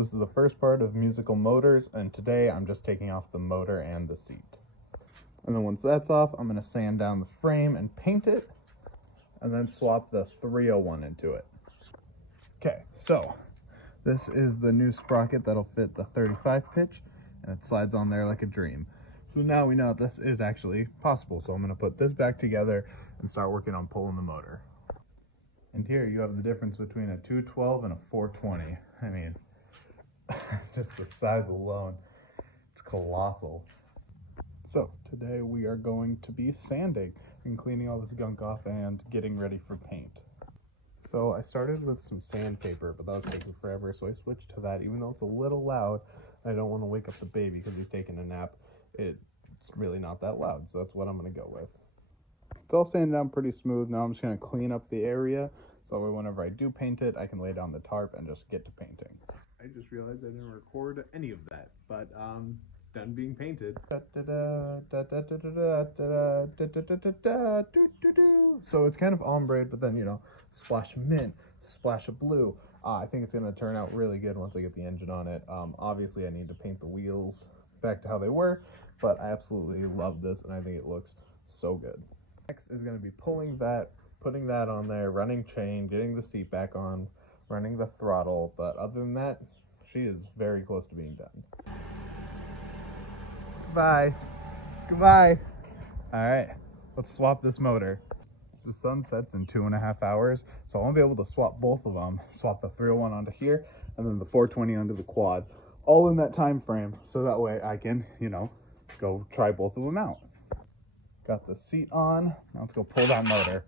So this is the first part of musical motors, and today I'm just taking off the motor and the seat. And then once that's off, I'm going to sand down the frame and paint it, and then swap the 301 into it. Okay, so this is the new sprocket that'll fit the 35 pitch, and it slides on there like a dream. So now we know this is actually possible, so I'm going to put this back together and start working on pulling the motor. And here you have the difference between a 212 and a 420. I mean, just the size alone, it's colossal. So today we are going to be sanding and cleaning all this gunk off and getting ready for paint. So I started with some sandpaper, but that was taking forever, so I switched to that. Even though it's a little loud, I don't want to wake up the baby because he's taking a nap. It's really not that loud, so that's what I'm going to go with. It's all sanded down pretty smooth. Now I'm just going to clean up the area, so whenever I do paint it, I can lay down the tarp and just get to painting. I just realized I didn't record any of that, but it's done being painted. So it's kind of ombre, but then, you know, splash of mint, splash of blue. I think it's going to turn out really good once I get the engine on it. Obviously, I need to paint the wheels back to how they were, but I absolutely love this, and I think it looks so good. Next is going to be pulling that, putting that on there, running chain, getting the seat back on, running the throttle, but other than that, she is very close to being done. Bye. Goodbye. All right, let's swap this motor. The sun sets in 2.5 hours, so I won't be able to swap both of them. Swap the 301 onto here, and then the 420 onto the quad, all in that time frame, so that way I can, you know, go try both of them out. Got the seat on. Now let's go pull that motor.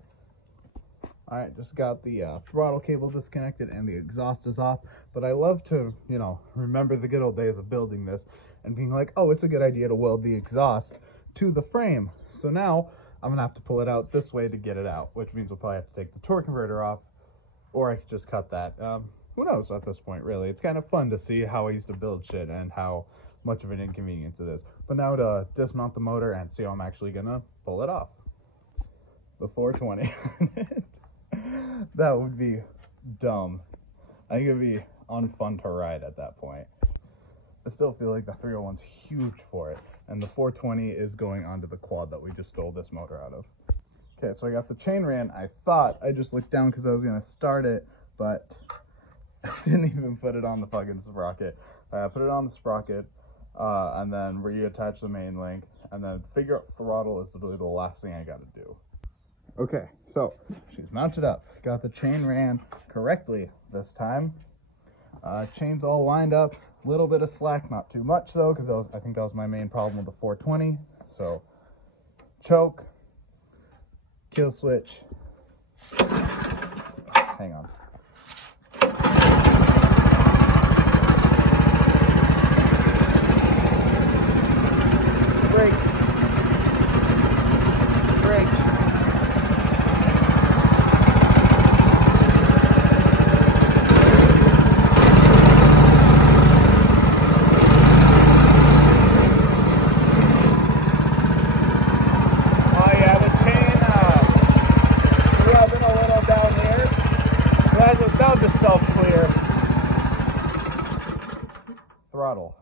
All right, just got the throttle cable disconnected and the exhaust is off, but I love to, you know, remember the good old days of building this and being like, oh, it's a good idea to weld the exhaust to the frame. So now I'm gonna have to pull it out this way to get it out, which means we'll probably have to take the torque converter off, or I could just cut that. Who knows at this point, really. It's kind of fun to see how I used to build shit and how much of an inconvenience it is. But now to dismount the motor and see how I'm actually gonna pull it off. The 420. That would be dumb. I think it'd be unfun to ride at that point. I still feel like the 301's huge for it, and the 420 is going onto the quad that we just stole this motor out of. Okay, so I got the chain ran. I thought I just looked down because I was gonna start it, but I didn't even put it on the fucking sprocket. I put it on the sprocket, and then reattach the main link, and then figure out throttle is literally the last thing I gotta do. Okay, so she's mounted up. Got the chain ran correctly this time. Chain's all lined up. A little bit of slack, not too much though, because I think that was my main problem with the 420. So, choke, kill switch. Hang on. Brake. Brake. Throttle.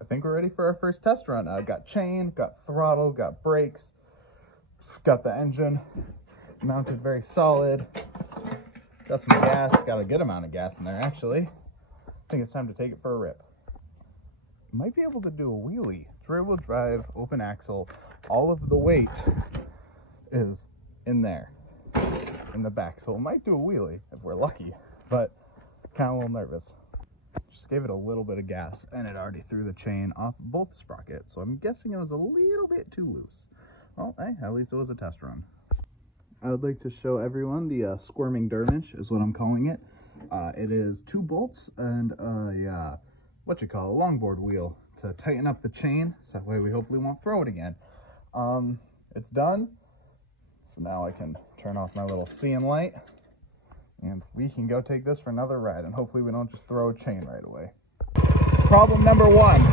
I think we're ready for our first test run. I've got chain, got throttle, got brakes, got the engine mounted very solid, got some gas, got a good amount of gas in there actually. I think it's time to take it for a rip. Might be able to do a wheelie. It's rear-wheel drive, open axle. All of the weight is in there, in the back, so it might do a wheelie if we're lucky, but kind of a little nervous. Just gave it a little bit of gas and it already threw the chain off both sprockets, so I'm guessing it was a little bit too loose. Well, hey, at least it was a test run. I would like to show everyone the squirming dermish is what I'm calling it. It is 2 bolts and a longboard wheel to tighten up the chain, so that way we hopefully won't throw it again. It's done, so now I can turn off my little seeing light. And we can go take this for another ride, and hopefully we don't just throw a chain right away. Problem number 1.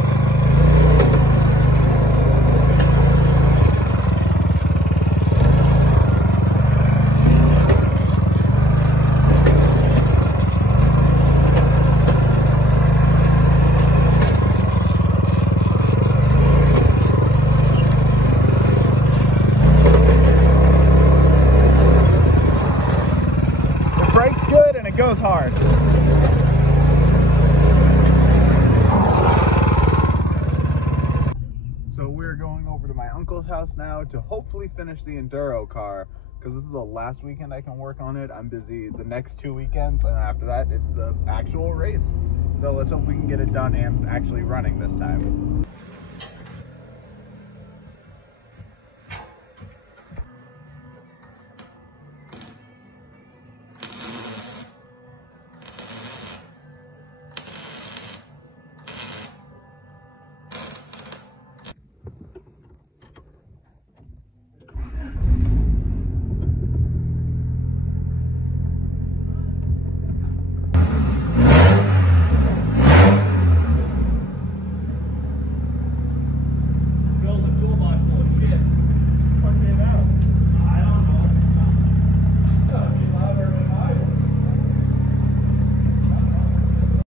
So we're going over to my uncle's house now to hopefully finish the enduro car, because this is the last weekend I can work on it. I'm busy the next 2 weekends, and after that it's the actual race. So let's hope we can get it done and actually running this time.